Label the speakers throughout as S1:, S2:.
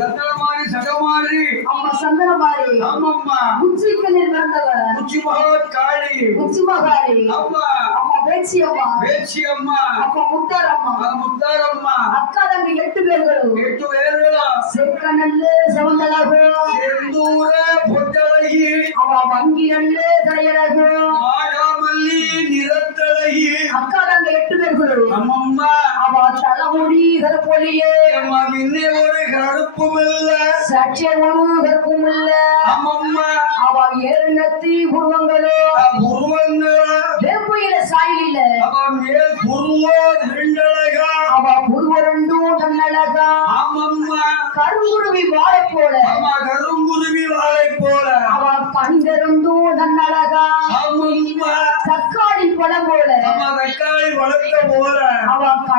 S1: சந்தனமாரி
S2: சகமாரி.
S1: அம்மா சந்தனமாரி.
S2: அம்மம்மா
S1: உச்சிக்கு நிறந்தவர்
S2: உச்சி மகத் காளி.
S1: உச்சிமகாரி
S2: அம்மா.
S1: அம்மா அம்மா.
S2: பேச்சி அம்மா.
S1: அப்பா முத்தாரம்மா
S2: முத்தாரம்மா
S1: அக்கா தங்க எட்டு பேர்களும்
S2: எட்டு பேர்களும்
S1: செக்க நல்லு செவந்தழகு.
S2: செந்தூர பொட்டழகி
S1: அவ வங்கி நல்லு தலையழகு
S2: மாடாமல்லி நிறத்தழகி
S1: அக்கா தங்க எட்டு பேர்களும்
S2: அம்மம்மா.
S1: அவ தலைமுடி கருப்பொலியே
S2: அம்மா முன்னே ஒரு கருப்பும் இல்ல
S1: சற்றிய ஒரு கருப்பும் இல்ல
S2: அம்மம்மா.
S1: அவ ஏழுநத்தி புருவங்களோ.
S2: உருவங்கள்
S1: வேப்பையில சாயில
S2: அவ மேல்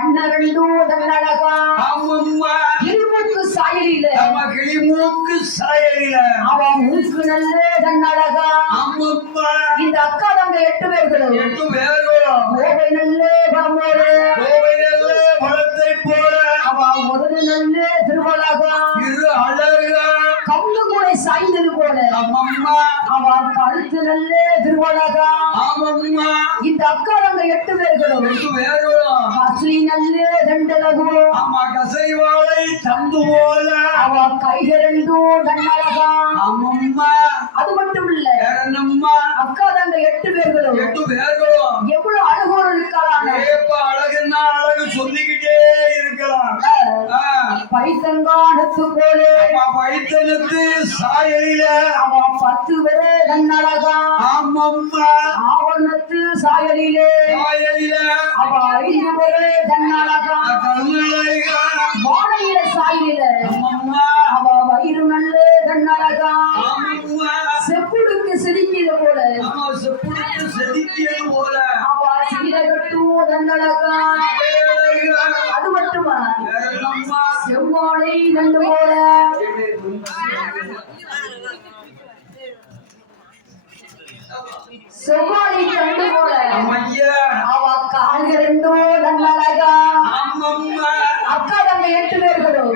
S1: அவ கண்ணரண்டும் தன்னழகா
S2: அம்மம்மா
S1: இருமுக்கு சாயலில.
S2: அம்மா கிளிமூக்கு சாயலில.
S1: அவ மூக்கு நல்ல தன்னழகா
S2: அம்மம்மா
S1: இந்த அக்கா தங்க எட்டு பேர்களும்
S2: எட்டு பேர்களும்
S1: கோவை நல்ல பரமோடு
S2: கோவை நல்ல பழத்தை போல.
S1: அவ முதல் நல்ல திருவழகா.
S2: இரு அழகா.
S1: கவுந்து கூடை சாய்ந்தது போல.
S2: அம்மம்மா
S1: அவ கழுத்து நல்ல திருவழகா.
S2: ஆமம்மா.
S1: இந்த அக்கா தங்க எட்டு பேர்களும்
S2: எட்டு பேர்களும்
S1: அஸ்லி நல்ல தண்டலகு.
S2: அம்மா கசைவாழை தந்து போல.
S1: அவ கைகரண்டும் தன்னழகா.
S2: அம்மம்மா
S1: அது மட்டும் இல்ல.
S2: வேறென்னம்மா?
S1: அக்கா தங்க எட்டு பேர்களும்
S2: எட்டு பேர்களும்
S1: பைத்தங்கானத்து போலே.
S2: பைத்தனத்து சாயலில
S1: அவ பத்து பேரு தன்னழகா
S2: ஆமம்மா.
S1: ஆவணத்து சாயலிலே.
S2: சாயலில.
S1: அவ ஐந்து பேரு தன்னழகா
S2: கருணழகா
S1: வாழையில சாயலில. அவ வயிறு நல்ல
S2: ஆமம்மா.
S1: செப்புடுக்கு செதுக்கியது போல.
S2: செப்புடுத்து செதுக்கியது போல.
S1: செவ்வாழை தண்டு போல. அவ கால்கள் ரெண்டோ
S2: ஆமம்மா.
S1: அக்கா தங்க எட்டு பேர்களும்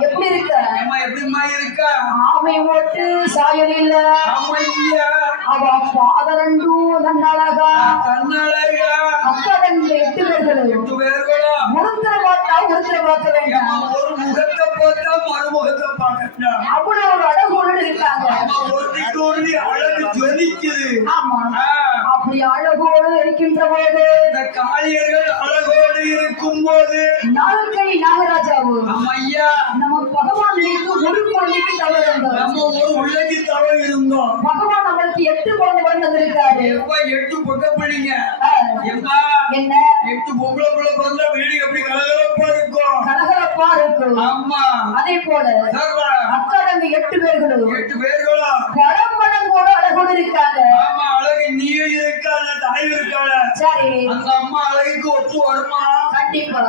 S1: எப்படி இருக்க?
S2: அம்மா எப்படிம்மா இருக்கா?
S1: ஆமை ஓட்டு சாயலில்
S2: அம்மையா
S1: அவ பாதரண்டும் தன்னழகா
S2: கண்ணழகா.
S1: அக்கா தங்க எட்டு பேர்களும்
S2: எட்டு பேர்களும்
S1: ஒருத்தரை பார்த்தா ஒருத்தரை பார்க்க வேண்டாம்
S2: ஒரு முகத்தை பார்த்தா மறுமுகத்தை பார்க்கணும்
S1: அவ்வளவு ஒரு அழகோடு இருக்காங்க.
S2: ஒருத்திக்கு ஒருத்தி அழகு ஜொலிக்குது.
S1: ஆமா. அப்படி அழகோடு இருக்கின்ற போது
S2: இந்த காளியர்கள் இருக்கும் போது
S1: நாகக்கை நாகராஜாவும் நம்ம பகவான் நினைத்து ஒரு குழந்தைக்கு தவறு
S2: நம்ம ஒரு உள்ளக்கு தவறு இருந்தோம்.
S1: பகவான் அவருக்கு எட்டு குழந்தை பிறந்திருக்காரு
S2: எப்ப எட்டு பொட்ட பிள்ளைங்க?
S1: என்ன?
S2: எட்டு பொம்பளை பிள்ளை பிறந்தா வீடு எப்படி கலகலப்பா இருக்கும்?
S1: கலகலப்பா இருக்கும்.
S2: ஆமா.
S1: அதே போல அக்கா எட்டு பேர்களும்
S2: எட்டு பேர்களும்.
S1: படம் கூட அழகோடு இருக்காங்க.
S2: ஆமா அழகு இருக்காத
S1: சரி
S2: அந்த அம்மா அழகுக்கு ஒத்து வருமா?
S1: கண்டிப்பா.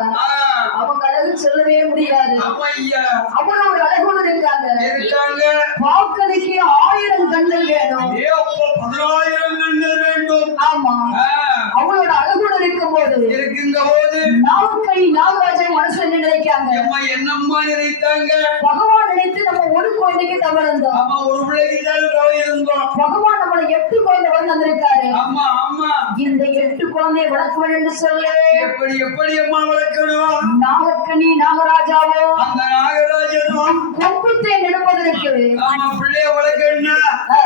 S1: அவங்க அழகு சொல்லவே முடியாது. அவ்வளவு ஒரு அழகோடு இருக்காங்க
S2: இருக்காங்க
S1: பார்க்கறதுக்கு ஆயிரம் கண்கள் வேணும்
S2: பதினாயிரம் கண்கள் வேண்டும்.
S1: ஆமா. அழகோடு இருக்கும் போது
S2: இருக்கின்ற போது
S1: நாவுக்கை நாகராஜன் மனசுல என்ன நினைக்காங்க
S2: அம்மா என்னம்மா நினைத்தாங்க?
S1: பகவான் நினைத்து நம்ம ஒரு குழந்தைக்கு தவறந்தோம்
S2: ஆமா ஒரு பிள்ளைக்கு தான் இருந்தோம்
S1: பகவான் நம்மளை எட்டு குழந்தை வளர்ந்து வந்திருக்காரு
S2: ஆமா ஆமா
S1: இந்த எட்டு குழந்தையை வளர்க்க வேண்டும் சொல்லு
S2: எப்படி எப்படி அம்மா வளர்க்கணும்?
S1: நாகக்கனி நாகராஜாவோ?
S2: அந்த நாகராஜனும்
S1: கொம்புத்தை எடுப்பதற்கு
S2: ஆமா பிள்ளைய வளர்க்கணும்னா
S1: ஆ,